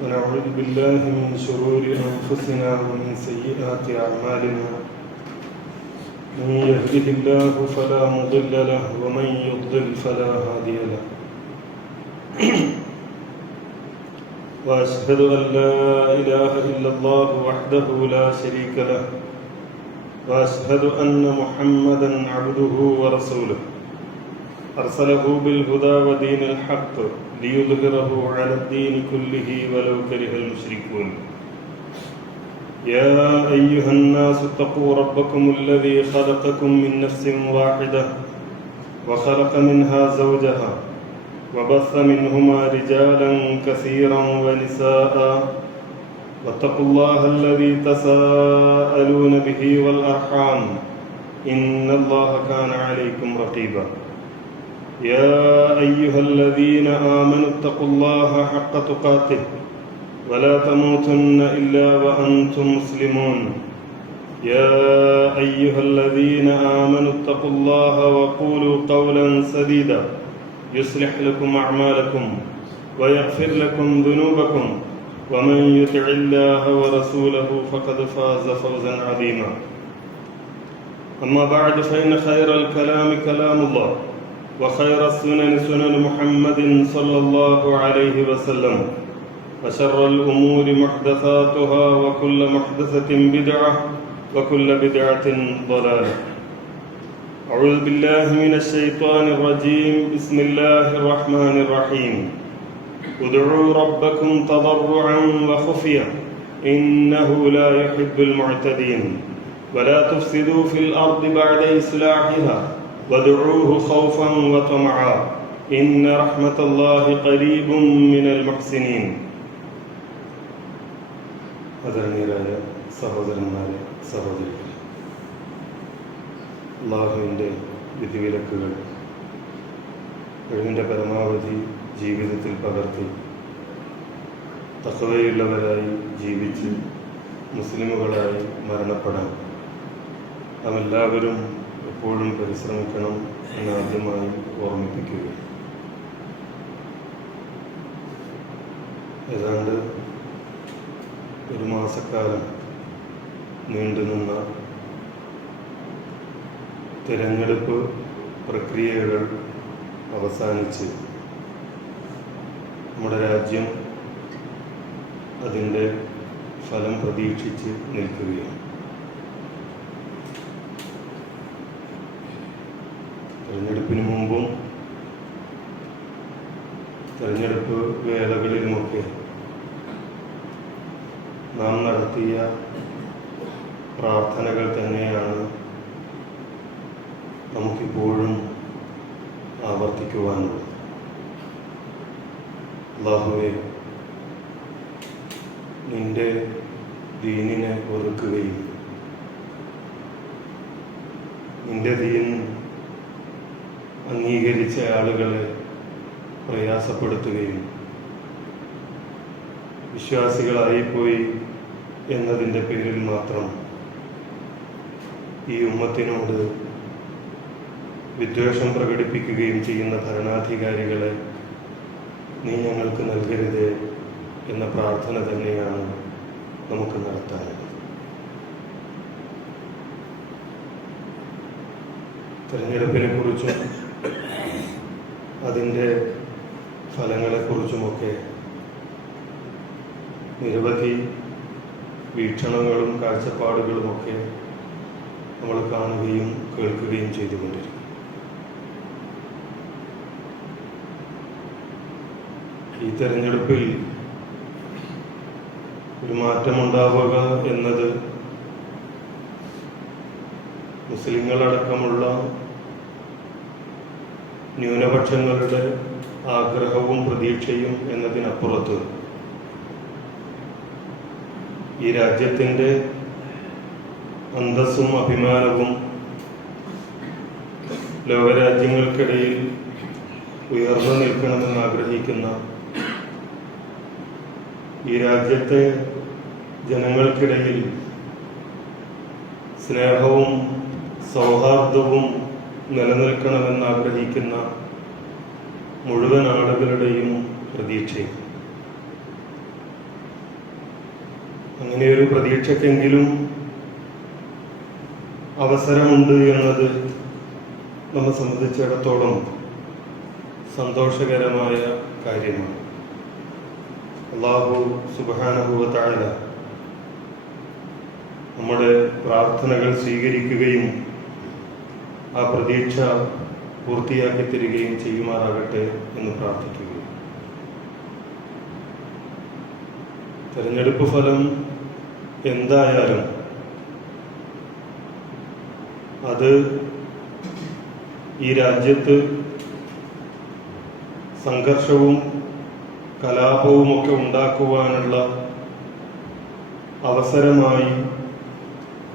ونعوذ بالله من شرور أنفسنا ومن سيئات أعمالنا. من يهده الله فلا مضل له ومن يضلل فلا هادي له. وأشهد أن لا إله إلا الله وحده لا شريك له وأشهد أن محمدا عبده ورسوله أرسله بالهدى ودين الحق ليظهره على الدين كله ولو كره المشركون. يا أيها الناس اتقوا ربكم الذي خلقكم من نفس واحدة وخلق منها زوجها وبث منهما رجالا كثيرا ونساء واتقوا الله الذي تساءلون به والأرحام إن الله كان عليكم رقيبا. يا أيها الذين آمنوا اتقوا الله حق تقاته ولا تموتن إلا وأنتم مسلمون. يا أيها الذين آمنوا اتقوا الله وقولوا قولا سديدا يصلح لكم أعمالكم ويغفر لكم ذنوبكم ومن يطع الله ورسوله فقد فاز فوزا عظيما. أما بعد فإن خير الكلام كلام الله وخير السنن سنن محمد صلى الله عليه وسلم وشر الأمور محدثاتها وكل محدثة بدعة وكل بدعة ضلالة. أعوذ بالله من الشيطان الرجيم. بسم الله الرحمن الرحيم. ادعوا ربكم تضرعا وخفيا إنه لا يحب المعتدين ولا تفسدوا في الأرض بعد إصلاحها وادعوه خوفا وطمعا إن رحمة الله قريب من المحسنين. ആദരണീയരായ സഹോദരന്മാരെ, സഹോദരികളെ, അല്ലാഹുവിൻ്റെ വിധിവിലക്കുകൾ കഴിവിൻ്റെ പരമാവധി ജീവിതത്തിൽ പകർത്തി തഖ്വയുള്ളവരായി ജീവിച്ച് മുസ്ലിമുകളായി മരണപ്പെടാൻ നാം എല്ലാവരും എപ്പോഴും പരിശ്രമിക്കണം എന്ന് ആദ്യമായി ഓർമ്മിപ്പിക്കുക. ഏതാണ്ട് ഒരു മാസക്കാലം നീണ്ടുനിന്ന തിരഞ്ഞെടുപ്പ് പ്രക്രിയകൾ അവസാനിച്ച് നമ്മുടെ രാജ്യം അതിൻ്റെ ഫലം പ്രതീക്ഷിച്ച് നിൽക്കുകയാണ്. തെരഞ്ഞെടുപ്പിന് മുമ്പും തെരഞ്ഞെടുപ്പ് വേളകളിലുമൊക്കെ നാം നടത്തിയ പ്രാർത്ഥനകൾ തന്നെയാണ് നമുക്കിപ്പോഴും ആവർത്തിക്കുവാനുള്ളത്. അല്ലാഹുവേ, നിന്റെ ദീനിനെ വെറുക്കുകയും നിന്റെ ദീൻ അംഗീകരിച്ച ആളുകളെ പ്രയാസപ്പെടുത്തുകയും വിശ്വാസികളായിപ്പോയി എന്നതിൻ്റെ പേരിൽ മാത്രം ഈ ഉമ്മത്തിനോട് വിദ്വേഷം പ്രകടിപ്പിക്കുകയും ചെയ്യുന്ന ഭരണാധികാരികളെ നീ ഞങ്ങൾക്ക് നൽകരുതേ എന്ന പ്രാർത്ഥന തന്നെയാണ് നമുക്ക് നടത്താനുള്ളത്. തെരഞ്ഞെടുപ്പിനെ കുറിച്ചും അതിൻ്റെ ഫലങ്ങളെക്കുറിച്ചുമൊക്കെ നിരവധി വീക്ഷണങ്ങളും കാഴ്ചപ്പാടുകളുമൊക്കെ നമ്മൾ കാണുകയും കേൾക്കുകയും ചെയ്തുകൊണ്ടിരിക്കും. ഈ തെരഞ്ഞെടുപ്പിൽ ഒരു മാറ്റമുണ്ടാവുക എന്നത് മുസ്ലിങ്ങളടക്കമുള്ള ന്യൂനപക്ഷങ്ങളുടെ ആഗ്രഹവും പ്രതീക്ഷയും എന്നതിനപ്പുറത്ത് ഈ രാജ്യത്തിൻ്റെ അന്തസ്സും അഭിമാനവും ലോകരാജ്യങ്ങൾക്കിടയിൽ ഉയർന്നു നിൽക്കണമെന്ന് ആഗ്രഹിക്കുന്ന ഈ രാജ്യത്തെ ജനങ്ങൾക്കിടയിൽ സ്നേഹവും സൗഹാർദ്ദവും നിലനിൽക്കണമെന്ന് ആഗ്രഹിക്കുന്ന മുഴുവൻ ആളുകളുടെയും പ്രതീക്ഷയും അങ്ങനെയൊരു പ്രതീക്ഷയ്ക്കെങ്കിലും അവസരമുണ്ട് എന്നത് നമ്മെ സംബന്ധിച്ചിടത്തോളം സന്തോഷകരമായ കാര്യമാണ്. അല്ലാഹു സുബ്ഹാനഹു വ തആല നമ്മുടെ പ്രാർത്ഥനകൾ സ്വീകരിക്കുകയും ആ പ്രതീക്ഷ പൂർത്തിയാക്കി തരികയും ചെയ്യുമാറാകട്ടെ എന്ന് പ്രാർത്ഥിക്കുകയും. തെരഞ്ഞെടുപ്പ് ഫലം എന്തായാലും അത് ഈ രാജ്യത്ത് സംഘർഷവും കലാപവും ഒക്കെ ഉണ്ടാക്കുവാനുള്ള അവസരമായി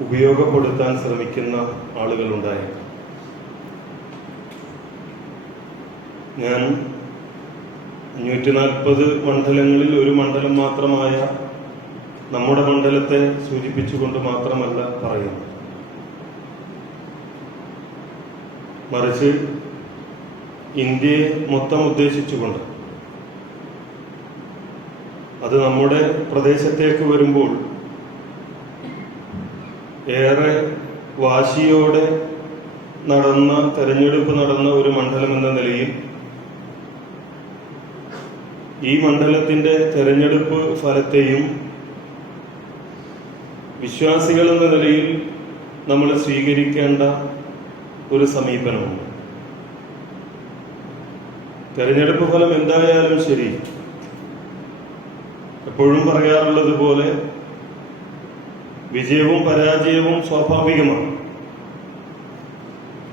ഉപയോഗപ്പെടുത്താൻ ശ്രമിക്കുന്ന ആളുകളുണ്ടായേക്കാം. ഞാൻ 540 മണ്ഡലങ്ങളിൽ ഒരു മണ്ഡലം മാത്രമായ നമ്മുടെ മണ്ഡലത്തെ സൂചിപ്പിച്ചുകൊണ്ട് മാത്രമല്ല പറയുന്നത്, മറിച്ച് ഇന്ത്യയെ മൊത്തം ഉദ്ദേശിച്ചുകൊണ്ട്. അത് നമ്മുടെ പ്രദേശത്തേക്ക് വരുമ്പോൾ ഏറെ വാശിയോടെ തെരഞ്ഞെടുപ്പ് നടന്ന ഒരു മണ്ഡലം എന്ന നിലയിൽ ഈ മണ്ഡലത്തിന്റെ തെരഞ്ഞെടുപ്പ് ഫലത്തെയും വിശ്വാസികൾ എന്ന നിലയിൽ നമ്മൾ സ്വീകരിക്കേണ്ട ഒരു സമീപനമുണ്ട്. തെരഞ്ഞെടുപ്പ് ഫലം എന്തായാലും ശരി, എപ്പോഴും പറയാറുള്ളത് പോലെ വിജയവും പരാജയവും സ്വാഭാവികമാണ്.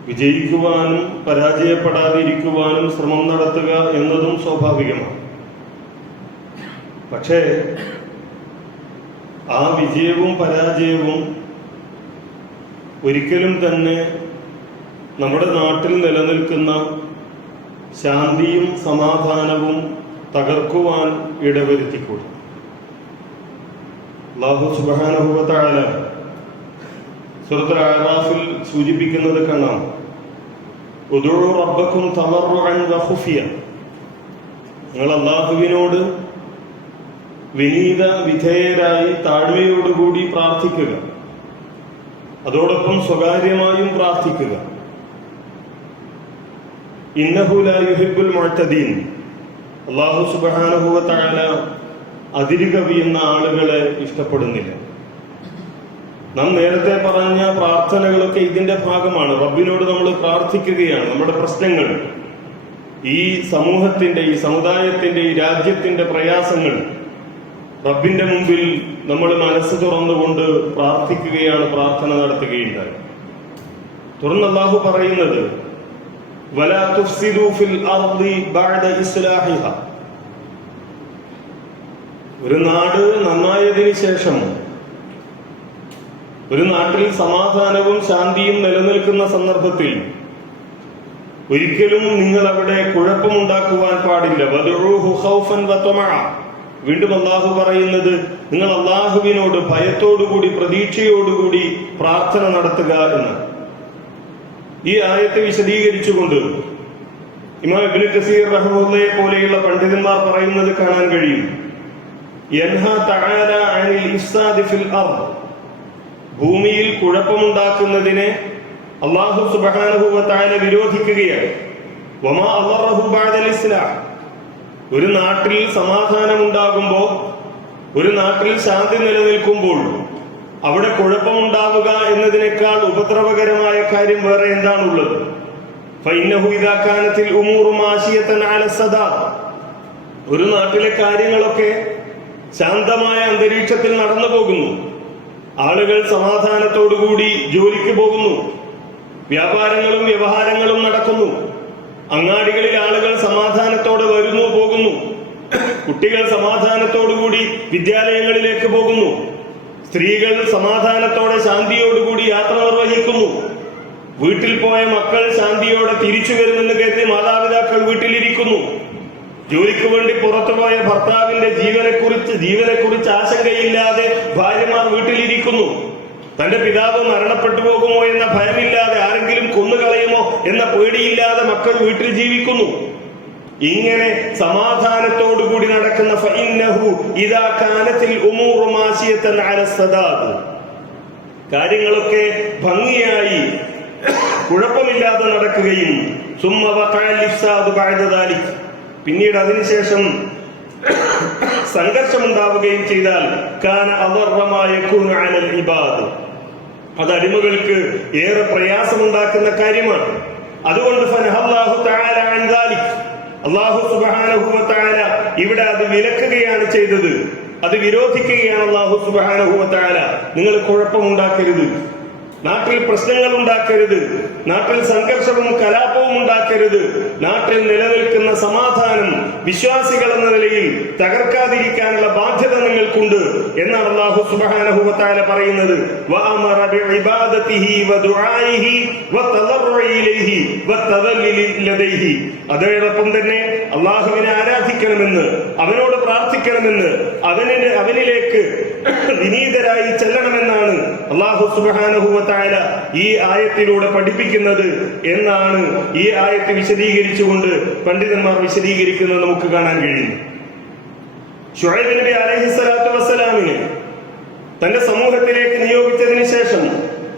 വിജയിക്കുവാനും പരാജയപ്പെടാതിരിക്കുവാനും ശ്രമം നടത്തുക എന്നതും സ്വാഭാവികമാണ്. പക്ഷേ ആ വിജയവും പരാജയവും ഒരിക്കലും തന്നെ നമ്മുടെ നാട്ടിൽ നിലനിൽക്കുന്ന ശാന്തിയും സമാധാനവും തകർക്കുവാൻ ഇടവരുത്തിക്കൂടും. അല്ലാഹു സുബ്ഹാനഹു വ തആല സൂറത്തുൽ അഅറാഫിൽ സൂചിപ്പിക്കുന്നത് കാണാം, ഉദൂ റബ്ബക്കും തളർറുഅൻ വ ഖുഫിയ. നിങ്ങൾ അല്ലാഹുവിനോട് വിനീത വിധേയരായി താഴ്മയോടുകൂടി പ്രാർത്ഥിക്കുക, അതോടൊപ്പം സ്വകാര്യമായും പ്രാർത്ഥിക്കുക. ഇന്നഹു ലാ യുഹിബ്ബുൽ മുഅ്തദീൻ. അല്ലാഹു സുബ്ഹാനഹു വ തആല അതിരുകവിയുന്ന ആളുകളെ ഇഷ്ടപ്പെടുന്നില്ല. നാം നേരത്തെ പറഞ്ഞ പ്രാർത്ഥനകളൊക്കെ ഇതിന്റെ ഭാഗമാണ്. റബ്ബിനോട് നമ്മൾ പ്രാർത്ഥിക്കുകയാണ്. നമ്മുടെ പ്രശ്നങ്ങൾ, ഈ സമൂഹത്തിന്റെ, ഈ സമുദായത്തിന്റെ, ഈ രാജ്യത്തിന്റെ പ്രയാസങ്ങൾ റബ്ബിന്റെ മുമ്പിൽ നമ്മൾ മനസ്സ് തുറന്നുകൊണ്ട് പ്രാർത്ഥിക്കുകയാണ്, പ്രാർത്ഥന നടത്തുകയുണ്ടായി. തുടർന്ന് അല്ലാഹു പറയുന്നത്, വലാ തുഫ്സിദു ഫിൽ അർദി ബഅദ ഇസ്ലാഹിഹ. ഒരു നാട് നന്നായതിനു ശേഷം, ഒരു നാട്ടിൽ സമാധാനവും ശാന്തിയും നിലനിൽക്കുന്ന സന്ദർഭത്തിൽ ഒരിക്കലും നിങ്ങൾ അവിടെ കുഴപ്പമുണ്ടാക്കുവാൻ പാടില്ല. വദഉഹു ഖൗഫൻ വതമഅ. വീണ്ടും അല്ലാഹു പറയുന്നത്, നിങ്ങൾ അല്ലാഹുവിനോട് ഭയത്തോടുകൂടി പ്രതീക്ഷയോടുകൂടി പ്രാർത്ഥന നടത്തുക എന്ന്. ഈ ആയത്തെ വിശദീകരിച്ചുകൊണ്ട് ഇമാം ഇബ്നു കസീർ റഹിമഹുള്ളയെ പോലെയുള്ള പണ്ഡിതന്മാർ പറയുന്നത് കാണാൻ കഴിയും. യൻഹാ തആല അനിൽ ഇഫ്സാദി ഫിൽ അർദ്. ഭൂമിയിൽ കുഴപ്പമുണ്ടാക്കുന്നതിനെ അല്ലാഹു സുബ്ഹാനഹു വ തആല വിരോധിക്കുകയാണ്. വമാ അളറഹു ബഅദൽ ഇസ്ലാം. ഒരു നാട്ടിൽ സമാധാനമുണ്ടാകുമ്പോൾ, ഒരു നാട്ടിൽ ശാന്തി നിലനിൽക്കുമ്പോൾ അവിടെ കുഴപ്പമുണ്ടാവുക എന്നതിനേക്കാൾ ഉപദ്രവകരമായ കാര്യം വേറെ എന്താണുള്ളത്? ഫഇന്നഹു ഇദാ കാനത്തിൽ ഉമൂറു മാശിയതൻ അല സദാ. ഒരു നാട്ടിലെ കാര്യങ്ങളൊക്കെ ശാന്തമായ അന്തരീക്ഷത്തിൽ നടന്നു പോകുന്നു. ആളുകൾ സമാധാനത്തോടുകൂടി ജോലിക്ക് പോകുന്നു, വ്യാപാരങ്ങളും വ്യവഹാരങ്ങളും നടക്കുന്നു, അങ്ങാടികളിൽ ആളുകൾ സമാധാനത്തോടെ വരുന്നു പോകുന്നു, കുട്ടികൾ സമാധാനത്തോടുകൂടി വിദ്യാലയങ്ങളിലേക്ക് പോകുന്നു, സ്ത്രീകൾ സമാധാനത്തോടെ ശാന്തിയോടുകൂടി യാത്ര നിർവഹിക്കുന്നു, വീട്ടിൽ പോയ മക്കൾ ശാന്തിയോടെ തിരിച്ചു വരുമെന്ന് കരുതി മാതാപിതാക്കൾ വീട്ടിലിരിക്കുന്നു, ജോലിക്ക് വേണ്ടി പുറത്തുപോയ ഭർത്താവിന്റെ ജീവനെക്കുറിച്ച് ആശങ്കയില്ലാതെ ഭാര്യമാർ വീട്ടിലിരിക്കുന്നു, തന്റെ പിതാവ് മരണപ്പെട്ടു പോകുമോ എന്ന ഭയമില്ലാതെ, ആരെങ്കിലും കൊന്നുകളയുമോ എന്ന പേടിയില്ലാതെ മക്കൾ വീട്ടിൽ ജീവിക്കുന്നു. ഇങ്ങനെ സമാധാനത്തോടുകൂടി നടക്കുന്ന ഫഇന്നഹു ഇദാ കാനത്തിൽ ഉമൂറു മാശിയതൻ അല സദാദ്, കാര്യങ്ങളൊക്കെ ഭംഗിയായി കുഴപ്പമില്ലാതെ നടക്കുകയും സുമ്മ വഖഅൽ ഇഫ്സാദു ബഅദ ദാലിക്, പിന്നീട് അതിനുശേഷം സംഘർഷമുണ്ടാവുകയും ചെയ്താൽ കാന അദർറ മാ യകൂനു അലൽ ഇബാദ്, അത് അടിമകൾക്ക് ഏറെ പ്രയാസമുണ്ടാക്കുന്ന കാര്യമാണ്. അതുകൊണ്ട് ഫനഹല്ലാഹു തആല അൻ ദാലിക്, അല്ലാഹു സുബ്ഹാനഹു വ തആല ഇവിടെ അത് വിലക്കുകയാണ് ചെയ്തത്, അത് വിരോധിക്കുകയാണ് അല്ലാഹു സുബ്ഹാനഹു വ തആല. നിങ്ങൾ കുഴപ്പമുണ്ടാക്കരുത്, നാട്ടിൽ പ്രശ്നങ്ങൾ ഉണ്ടാക്കരുത്, നാട്ടിൽ സംഘർഷവും കലാപവും ഉണ്ടാക്കരുത്, നാട്ടിൽ നിലനിൽക്കുന്ന സമാധാനം വിശ്വാസികൾ എന്ന നിലയിൽ തകർക്കാതിരിക്കാനുള്ള ബാധ്യത നിങ്ങൾക്കുണ്ട് എന്നാണ് അല്ലാഹു സുബ്ഹാനഹു വ തആല പറയുന്നത്. വഅമറ ബിഇബാദതിഹി വദുആഇഹി വതദർറുഇ ഇലൈഹി വതദല്ലുലി ലദൈഹി, അതോടൊപ്പം തന്നെ അല്ലാഹുവിനെ ആരാധിക്കണമെന്ന്, അവനോട് പ്രാർത്ഥിക്കണമെന്ന്, അവനിലേക്ക് വിനീതരായി ചെല്ലണമെന്നാണ് അല്ലാഹു സുബ്ഹാനഹു വ തആല ഈ ആയത്തിലൂടെ പഠിപ്പിക്കുന്നത് എന്നാണ് ഈ ആയത്ത് വിശദീകരിച്ചുകൊണ്ട് പണ്ഡിതന്മാർ വിശദീകരിക്കുന്നത് നമുക്ക് കാണാൻ കഴിയും. ശുഐബ് നബി അലൈഹിസ്സലാത്തു വസ്സലാമിനെ തന്റെ സമൂഹത്തിലേക്ക് നിയോഗിച്ചതിന് ശേഷം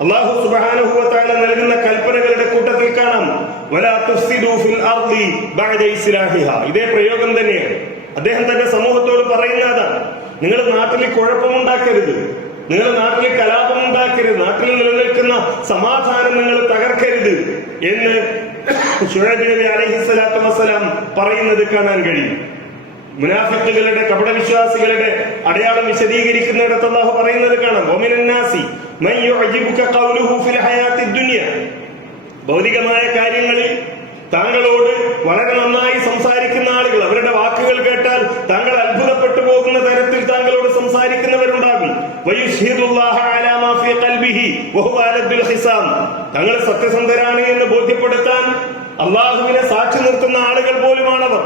അല്ലാഹു സുബ്ഹാനഹു വ തആല നൽകുന്ന കൽപ്പനകളുടെ കൂട്ടത്തിൽ കാണാം വലാ തുഫ്സിദു ഫിൽ അർളി ബഅദ ഇസ്ലാഹിഹാ. ഇതേ പ്രയോഗം തന്നെയാണ് അദ്ദേഹം തന്റെ സമൂഹത്തോട് പറയുന്നതാണ്. നിങ്ങൾ നാട്ടിൽ കുഴപ്പമുണ്ടാക്കരുത്, നിങ്ങൾ നാട്ടിൽ കലാപമുണ്ടാക്കരുത്, നാട്ടിൽ നിലനിൽക്കുന്ന സമാധാനം നിങ്ങൾ തകർക്കരുത് എന്ന് ശുഐബ് നബി അലൈഹിസ്സലാത്തു വസ്സലാം പറയുന്നത് കാണാൻ കഴിയും. മുനാഫിക്കുകളുടെ, കപടവിശ്വാസികളുടെ അടയാളം വിശദീകരിക്കുന്നിടത്ത് അല്ലാഹു പറയുന്നത് കാണാം വമിനൻ നാസി മൻ യുഅജിബുക ഖൗലുഹു ഫിൽ ഹയാത്തിദ് ദുനിയ, ഭൗതികമായ കാര്യങ്ങളിൽ താങ്കളോട് വളരെ നന്നായി സംസാരിക്കുന്ന ആളുകൾ, അവരുടെ വാക്കുകൾ കേട്ടാൽ താങ്കൾ അത്ഭുതപ്പെട്ടു പോകുന്ന തരത്തിൽ താങ്കളോട് സംസാരിക്കുന്നവരുണ്ടാകും. വയുശ്ഹിദുല്ലാഹ അലാ മാ ഫീ ഖൽബിഹി വഹുവ അലദ്ദുൽ ഖിസാം, തങ്ങൾ സത്യസന്ധരാണ് എന്ന് ബോധ്യപ്പെടുത്താൻ അല്ലാഹുവിനെ സാക്ഷി നിർത്തുന്ന ആളുകൾ പോലുമാണവർ.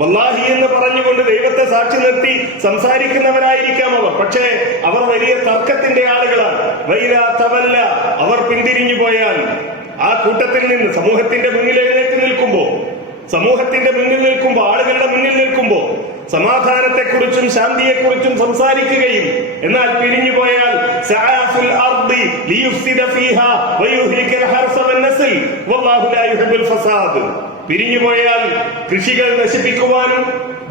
വല്ലാഹി എന്ന് പറഞ്ഞുകൊണ്ട് ദൈവത്തെ സാക്ഷി നിർത്തി സംസാരിക്കുന്നവരായിരിക്കാം അവർ, പക്ഷേ അവർ വലിയ തർക്കത്തിന്റെ ആളുകളാണ്. വൈരാ തവല്ല, അവർ പിന്തിരിഞ്ഞു പോയാൽ ആ കൂട്ടത്തിൽ നിന്ന് സമൂഹത്തിന്റെ മുന്നിൽ എഴുന്നേറ്റ് നിൽക്കുമ്പോ, ആളുകളുടെ മുന്നിൽ നിൽക്കുമ്പോ സമാധാനത്തെക്കുറിച്ചും ശാന്തിയെക്കുറിച്ചും സംസാരിക്കുകയും എന്നാൽ പിരിഞ്ഞു പോയാൽ പിരിഞ്ഞുപോയാൽ കൃഷികൾ നശിപ്പിക്കുവാനും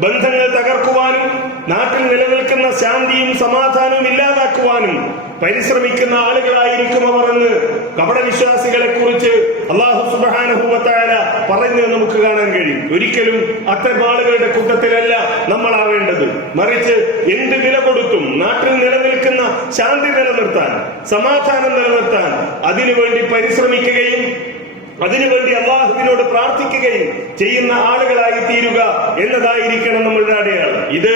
ബന്ധങ്ങൾ തകർക്കുവാനും നാട്ടിൽ നിലനിൽക്കുന്ന ശാന്തിയും സമാധാനവും ഇല്ലാതാക്കുവാനും പരിശ്രമിക്കുന്ന ആളുകളായിരിക്കും അവർ എന്ന് കപടവിശ്വാസികളെ കുറിച്ച് അല്ലാഹു സുബ്ഹാനഹു വ തആല പറയുന്നത് നമുക്ക് കാണാൻ കഴിയും. ഒരിക്കലും അത്തരം ആളുകളുടെ കൂട്ടത്തിലല്ല നമ്മളാവേണ്ടത്, മറിച്ച് എന്ത് വില കൊടുത്തും നാട്ടിൽ നിലനിൽക്കുന്ന ശാന്തി നിലനിർത്താൻ, സമാധാനം നിലനിർത്താൻ അതിനുവേണ്ടി പരിശ്രമിക്കുകയും അതിനുവേണ്ടി അല്ലാഹുവിനോട് പ്രാർത്ഥിക്കുകയും ചെയ്യുന്ന ആളുകളായി തീരുക എന്നതായിരിക്കണം നമ്മളുടെ അടയാളം. ഇത്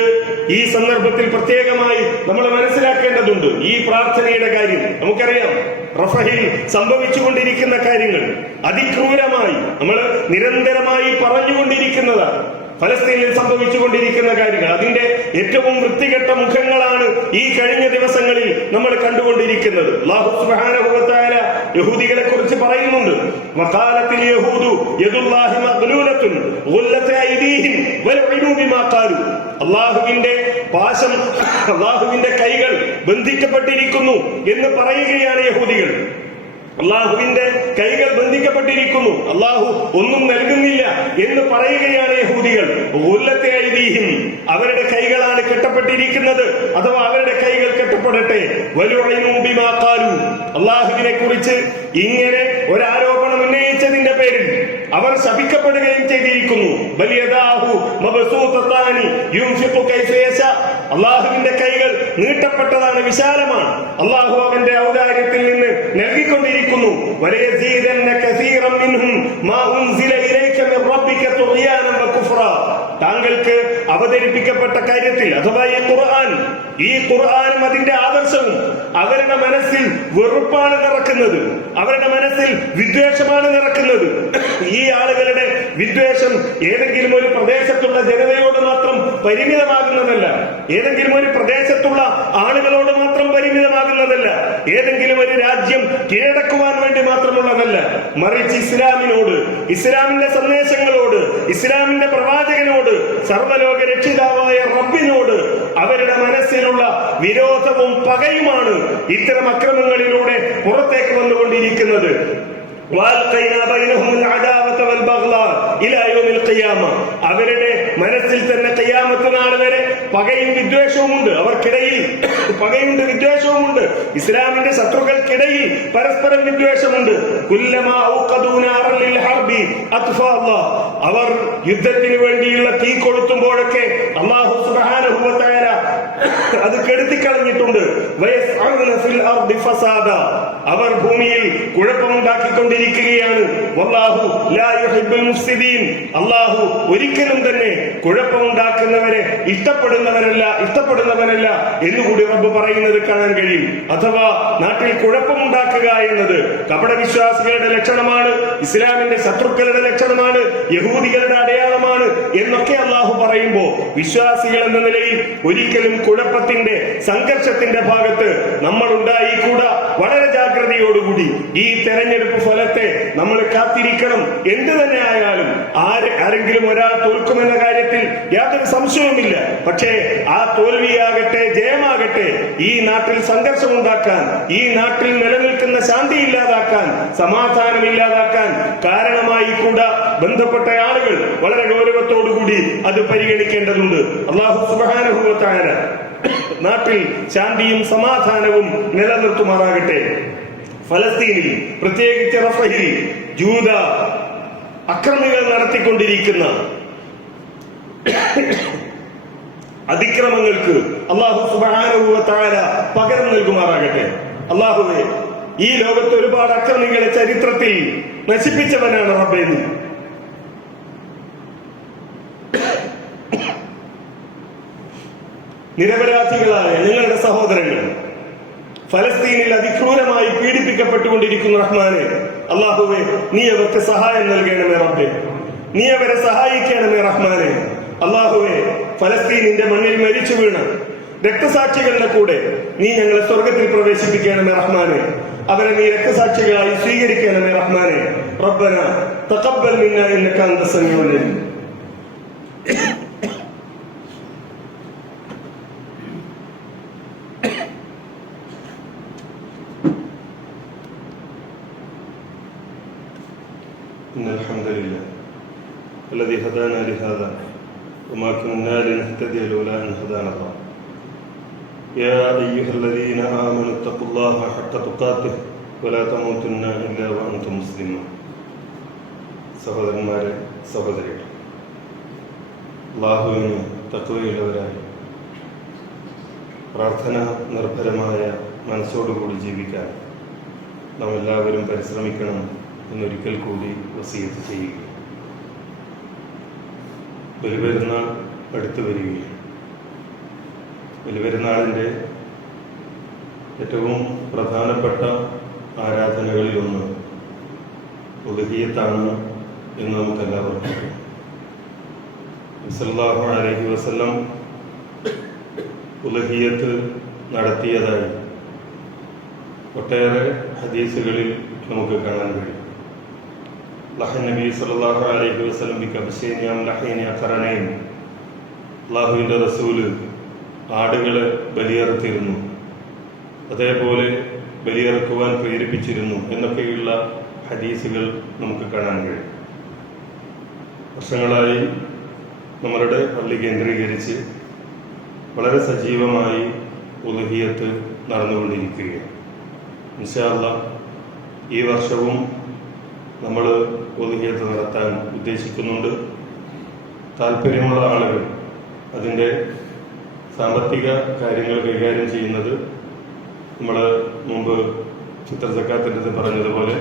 ഈ സന്ദർഭത്തിൽ പ്രത്യേകമായി നമ്മൾ മനസ്സിലാക്കേണ്ടതുണ്ട്. ഈ പ്രാർത്ഥനയുടെ കാര്യം നമുക്കറിയാം, റഫഹിൽ സംഭവിച്ചുകൊണ്ടിരിക്കുന്ന കാര്യങ്ങൾ അതിക്രൂരമായി നമ്മൾ നിരന്തരമായി പറഞ്ഞുകൊണ്ടിരിക്കുന്നതാണ്. ഫലസ്തീനിൽ സംഭവിച്ചുകൊണ്ടിരിക്കുന്ന കാര്യങ്ങൾ, അതിന്റെ ഏറ്റവും വൃത്തികെട്ട മുഖങ്ങളാണ് ഈ കഴിഞ്ഞ ദിവസങ്ങളിൽ നമ്മൾ കണ്ടുകൊണ്ടിരിക്കുന്നത്. അല്ലാഹു സുബ്ഹാനഹു വ തആല യഹൂദികളെ കുറിച്ച് പറയുന്നുണ്ട്, വഖാലത്തിൽ യഹൂദു യദുല്ലാഹി മഗ്ലൂലത്തുൻ ഗുല്ലത ഐദീഹിം വലഉനു ബിമാ ഖാലു. അല്ലാഹുവിന്റെ പാശം, അല്ലാഹുവിന്റെ കൈകൾ ബന്ധിക്കപ്പെട്ടിരിക്കുന്നു എന്ന് പറയുകയാണ് യഹൂദികൾ. അള്ളാഹുവിന്റെ കൈകൾ ബന്ധിക്കപ്പെട്ടിരിക്കുന്നു, അള്ളാഹു ഒന്നും നൽകുന്നില്ല എന്ന് പറയുകയാണ് യഹൂദികൾ. ഉല്ലത്തെ ഐദീഹിം, അവരുടെ കൈകളാണ് കെട്ടപ്പെട്ടിരിക്കുന്നത്, അഥവാ അവരുടെ കൈകൾ കെട്ടപ്പെടട്ടെ. വലുഇനു ബിമാ ഖാലു, അള്ളാഹുവിനെ കുറിച്ച് ഇങ്ങനെ ഒരാരോപണം ഉന്നയിച്ചതിന്റെ പേരിൽ അവർ ശപിക്കപ്പെടുകയും ചെയ്തിരിക്കുന്നു. ബലിയദാഹു മബ്സൂതതാനി യുൻഫിഖു കൈഫ യശാ, അള്ളാഹുവിന്റെ കൈകൾ നീട്ടപ്പെട്ടതാണ്, വിശാലമാണ്. അള്ളാഹു അവന്റെ ഔദാര്യത്തിൽ നിന്ന് നൽകിക്കൊണ്ടിരിക്കുന്നു. വലയസീദന്ന കസീറൻ മിൻഹും മാ ഉൻസില ഇലൈക മിൻ റബ്ബിക തുഗ്യാനൻ വകുഫ്റാ, താങ്കൾക്ക് അവതരിപ്പിക്കപ്പെട്ട കാര്യത്തിൽ അഥവാ ഈ ഖുർആനും അതിന്റെ ആദർശവും അവരുടെ മനസ്സിൽ വെറുപ്പാണ് നിറക്കുന്നത്, അവരുടെ മനസ്സിൽ വിദ്വേഷമാണ് നിറക്കുന്നത്. ഈ ആളുകളുടെ വിദ്വേഷം ഏതെങ്കിലും ഒരു പ്രദേശത്തുള്ള ജനതയോട് മാത്രം പരിമിതമാകുന്നതല്ല, ഏതെങ്കിലും ഒരു പ്രദേശത്തുള്ള ആളുകളോട് മാത്രം പരിമിതമാകുന്ന മാത്രമുള്ളതല്ല, ഏതെങ്കിലും ഒരു രാജ്യം കീഴടക്കുവാൻ വേണ്ടി മാത്രമുള്ളതല്ല. മറിച്ച് ഇസ്ലാമിനോട്, ഇസ്ലാമിന്റെ സന്ദേശങ്ങളോട്, ഇസ്ലാമിന്റെ പ്രവാചകനോട്, സർവ്വലോക രക്ഷിതാവായ റബ്ബിനോട് അവരുടെ മനസ്സിലുള്ള വിരോധവും പകയുമാണ് ഇത്തരം അക്രമങ്ങളിലൂടെ പുറത്തേക്ക് വന്നുകൊണ്ടിരിക്കുന്നത്. അവരുടെ മനസ്സിൽ തന്നെ ഖിയാമത്ത് നാൾ വരെ പകയും വിദ്വേഷവുമുണ്ട്. അവർക്കിടയിൽ പകയുണ്ട്, വിദ്വേഷവുമുണ്ട്. ഇസ്ലാമിന്റെ ശത്രുക്കൾക്കിടയിൽ പരസ്പരം വിദ്വേഷമുണ്ട്. അവർ യുദ്ധത്തിന് വേണ്ടിയുള്ള തീ കൊളുത്തുമ്പോഴൊക്കെ അല്ലാഹു സുബ്ഹാനഹു വ തആല അത് കെടുത്തിക്കളഞ്ഞിട്ടുണ്ട്. അവർ ഭൂമിയിൽ കുഴപ്പമുണ്ടാക്കിക്കൊണ്ടിരിക്കുകയാണ്. അല്ലാഹു ഒരിക്കലും തന്നെ കുഴപ്പമുണ്ടാക്കുന്നവരെ ഇഷ്ടപ്പെടുന്നവരല്ല എന്നുകൂടി റബ്ബ് പറയുന്നത് കാണാൻ കഴിയും. അഥവാ നാട്ടിൽ കുഴപ്പമുണ്ടാക്കുക എന്നത് കപടവിശ്വാസികളുടെ ലക്ഷണമാണ്, ഇസ്ലാമിന്റെ ശത്രുക്കളുടെ ലക്ഷണമാണ്, യഹൂദികളുടെ അടയാളമാണ് എന്നൊക്കെ അല്ലാഹു പറയുമ്പോ വിശ്വാസികൾ എന്ന നിലയിൽ ഒരിക്കലും കുഴപ്പത്തിന്റെ, സംഘർഷത്തിന്റെ ഭാഗത്ത് നമ്മൾ ഉണ്ടായിക്കൂടാ. വളരെ ജാഗ്രതയോടുകൂടി ഈ തെരഞ്ഞെടുപ്പ് ഫലത്തെ നമ്മൾ കാത്തിരിക്കണം. എന്ത് തന്നെ ആയാലും ആരെങ്കിലും ഒരാൾ തോൽക്കുമെന്ന കാര്യത്തിൽ യാതൊരു സംശയവുമില്ല. പക്ഷേ ആ തോൽവിയാകട്ടെ ജയമാകട്ടെ ഈ നാട്ടിൽ സംഘർഷമുണ്ടാക്കാൻ, ഈ നാട്ടിൽ നിലനിൽക്കുന്ന ശാന്തി ഇല്ലാതാക്കാൻ, സമാധാനം ഇല്ലാതാക്കാൻ കാരണമായി കൂടാ. ബന്ധപ്പെട്ട ആളുകൾ വളരെ ഗൗരവത്തോടുകൂടി അത് പരിഗണിക്കേണ്ടതുണ്ട്. അല്ലാഹു സുബ്ഹാനഹു വ തആല നാട്ടിൽ ശാന്തിയും സമാധാനവും നിലനിർത്തുമാറാകട്ടെ. ഫലസ്തീനിൽ, പ്രത്യേകിച്ച് റഫഹിൽ ജൂത അക്രമികൾ നടത്തിക്കൊണ്ടിരിക്കുന്ന അതിക്രമങ്ങൾക്ക് അല്ലാഹു സുബ്ഹാനഹു വ തആല പകരം നൽകുമാറാകട്ടെ. അല്ലാഹുവേ, ഈ ലോകത്ത് ഒരുപാട് അക്രമികളെ ചരിത്രത്തിൽ നശിപ്പിച്ചവനാണ് റബ്ബേ. നിരപരാധികളായ ഞങ്ങളുടെ സഹോദരങ്ങൾ ഫലസ്തീനിൽ അതിക്രൂരമായി പീഡിപ്പിക്കപ്പെട്ടുകൊണ്ടിരിക്കുന്ന റഹ്മാനെ, അല്ലാഹുവേ, നീ അവർക്ക് സഹായം നൽകണമേ റബ്ബേ. നീ അവരെ സഹായിക്കണമേ റഹ്മാനെ. അല്ലാഹുവേ, ഫലസ്തീനിന്റെ മണ്ണിൽ മരിച്ചു വീണ രക്തസാക്ഷികളുടെ കൂടെ നീ ഞങ്ങളെ സ്വർഗത്തിൽ പ്രവേശിപ്പിക്കണമേ റഹ്മാനെ. അവരെ നീ രക്തസാക്ഷികളായി സ്വീകരിക്കണമേ റഹ്മാനെ. റബ്ബന തഖബ്ബൽ മിന്നാ ഇന്നക അൻത സമീഉൽ അലീം. إن الحمد لله الذي هدانا لهذا وما كنا لنهتدي لولا أن هدانا الله. يا أيها الذين آمنوا اتقوا الله حق تقاته ولا تموتن إلا وأنتم مسلمون. സഹോദരന്മാരെ, സഹോദരികൾ, അല്ലാഹുവിന് തഖ്വയുള്ളവരായി പ്രാർത്ഥന നിർഭരമായ മനസ്സോടുകൂടി ജീവിക്കാൻ നാം എല്ലാവരും പരിശ്രമിക്കണം എന്നൊരിക്കൽ കൂടി വസിയത്ത് ചെയ്യുക. ബലിപെരുന്നാൾ അടുത്തു വരികയാണ്. ബലിപെരുന്നാളിൻ്റെ ഏറ്റവും പ്രധാനപ്പെട്ട ആരാധനകളിലൊന്ന് ഉദ്ഹിയ്യത്താണ് എന്ന് നമുക്കെല്ലാവർക്കും അറിയാം. സല്ലല്ലാഹു അലൈഹി വസല്ലം ഉദ്ഹിയ്യത്ത് നടത്തിയതായി ഒട്ടേറെ ഹദീസുകളിൽ നമുക്ക് കാണാൻ കഴിയും. നബി സല്ലല്ലാഹു അലൈഹി വസല്ലം അല്ലാഹുവിന്റെ റസൂല് ആടുകളെ ബലിയറുത്തിരുന്നു, അതേപോലെ ബലിയറുക്കുവാൻ പ്രേരിപ്പിച്ചിരുന്നു എന്നൊക്കെയുള്ള ഹദീസുകൾ നമുക്ക് കാണാൻ കഴിയും. വർഷങ്ങളായി നമ്മളുടെ പള്ളി കേന്ദ്രീകരിച്ച് വളരെ സജീവമായി ഉദ്ഹിയ്യത്ത് നടന്നുകൊണ്ടിരിക്കുകയാണ്. ഇൻഷാ അല്ലാഹ് ഈ വർഷവും നമ്മൾ ഉദ്ഹിയ്യത്ത് നടത്താൻ ഉദ്ദേശിക്കുന്നുണ്ട്. താല്പര്യമുള്ള ആളുകൾ അതിൻ്റെ സാമ്പത്തിക കാര്യങ്ങൾ കൈകാര്യം ചെയ്യുന്നത് നമ്മൾ മുമ്പ് ഫിത്ർ സക്കാത്തിൻ്റെ പറഞ്ഞതുപോലെ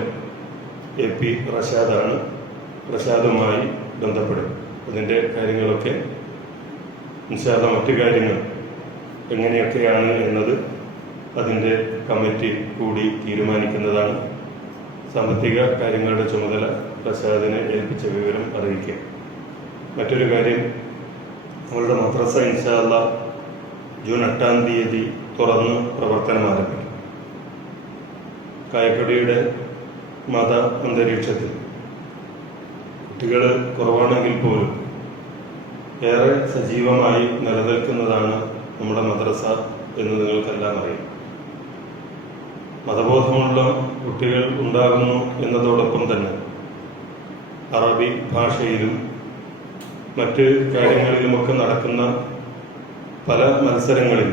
AP റഷാദാണ്. റഷാദുമായി ബന്ധപ്പെടും. അതിൻ്റെ കാര്യങ്ങളൊക്കെ ഇൻഷാ അല്ലാഹ് മറ്റു കാര്യങ്ങൾ എങ്ങനെയൊക്കെയാണ് എന്നത് അതിൻ്റെ കമ്മിറ്റി കൂടി തീരുമാനിക്കുന്നതാണ്. സാമ്പത്തിക കാര്യങ്ങളുടെ ചുമതല റഷാദിനെ ഏൽപ്പിച്ച വിവരം അറിയിക്കുക. മറ്റൊരു കാര്യം, നമ്മളുടെ മദ്രസ ഇൻഷാ അല്ലാഹ് ജൂൺ 8 തുറന്ന് പ്രവർത്തനം ആരംഭിക്കും. കായക്കൊടിയുടെ മത അന്തരീക്ഷത്തിൽ കുട്ടികൾ കുറവാണെങ്കിൽ പോലും ഏറെ സജീവമായി നിലനിൽക്കുന്നതാണ് നമ്മുടെ മദ്രസ എന്ന് നിങ്ങൾക്കെല്ലാം അറിയാം. മതബോധമുള്ള കുട്ടികൾ ഉണ്ടാകുന്നു എന്നതോടൊപ്പം തന്നെ അറബി ഭാഷയിലും മറ്റ് കാര്യങ്ങളിലുമൊക്കെ നടക്കുന്ന പല മത്സരങ്ങളിൽ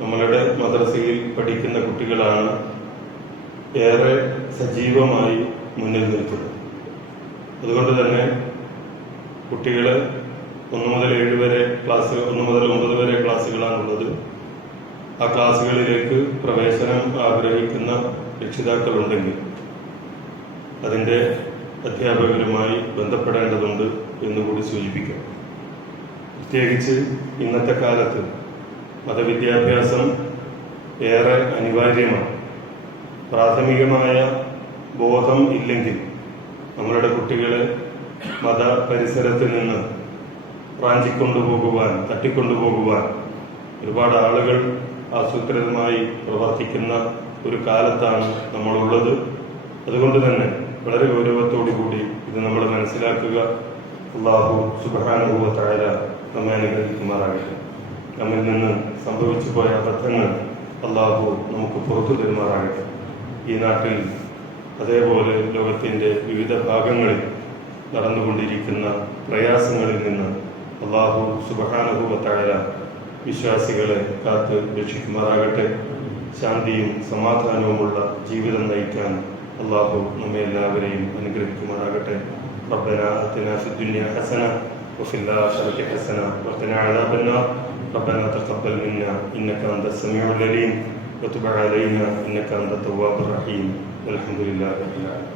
നമ്മളുടെ മദ്രസയിൽ പഠിക്കുന്ന കുട്ടികളാണ് ഏറെ സജീവമായി മുന്നിൽ നിൽക്കുന്നത്. അതുകൊണ്ട് തന്നെ കുട്ടികൾ 1 മുതൽ 7 വരെ ക്ലാസ്, 1 മുതൽ 9 വരെ ക്ലാസ്സുകളാണുള്ളത്. ആ ക്ലാസ്സുകളിലേക്ക് പ്രവേശനം ആഗ്രഹിക്കുന്ന രക്ഷിതാക്കളുണ്ടെങ്കിൽ അതിൻ്റെ അധ്യാപകരുമായി ബന്ധപ്പെടേണ്ടതുണ്ട് എന്നുകൂടി സൂചിപ്പിക്കാം. പ്രത്യേകിച്ച് ഇന്നത്തെ കാലത്ത് മതവിദ്യാഭ്യാസം ഏറെ അനിവാര്യമാണ്. പ്രാഥമികമായ ബോധം ഇല്ലെങ്കിൽ നമ്മളുടെ കുട്ടികളെ മത പരിസരത്തിൽ നിന്ന് റാഞ്ചിക്കൊണ്ടുപോകുവാൻ, തട്ടിക്കൊണ്ടുപോകുവാൻ ഒരുപാട് ആളുകൾ ആസൂത്രിതമായി പ്രവർത്തിക്കുന്ന ഒരു കാലത്താണ് നമ്മളുള്ളത്. അതുകൊണ്ട് തന്നെ വളരെ ഗൗരവത്തോടുകൂടി ഇത് നമ്മൾ മനസ്സിലാക്കുക. അല്ലാഹു സുബ്ഹാനഹു വ തആല നമ്മെ അനുഗ്രഹിക്കുമാറാകട്ടെ. നമ്മിൽ നിന്ന് സംഭവിച്ചു പോയ അബദ്ധങ്ങൾ അല്ലാഹു നമുക്ക് പുറത്തു തരുമാറാകട്ടെ. ഈ നാട്ടിൽ അതേപോലെ ലോകത്തിൻ്റെ വിവിധ ഭാഗങ്ങളിൽ നടന്നുകൊണ്ടിരിക്കുന്ന പ്രയാസങ്ങളിൽ നിന്ന് അല്ലാഹു സുബ്ഹാനഹു വ തആല വിശ്വാസികളെ കാത്ത് രക്ഷിക്കുമാറാകട്ടെ. ശാന്തിയും സമാധാനവുമുള്ള ജീവിതം നയിക്കാൻ അല്ലാഹു നമ്മെ എല്ലാവരെയും അനുഗ്രഹിക്കുമാറാകട്ടെ. റബ്ബനാ ആതിനാ ഫിദ്ദുനിയ ഹസന വഫിൽ ആഖിറതി ഹസന വഖിനാ അദാബന്നാർ. റബ്ബനാ തഖബ്ബൽ മിന്നാ ഇന്നക അൻതസ് സമീഉൽ അലീം വതുബ് അലൈനാ ഇന്നക അൻതത് തവ്വാബുർ റഹീം. വൽഹംദുലില്ലാഹി റബ്ബിൽ ആലമീൻ.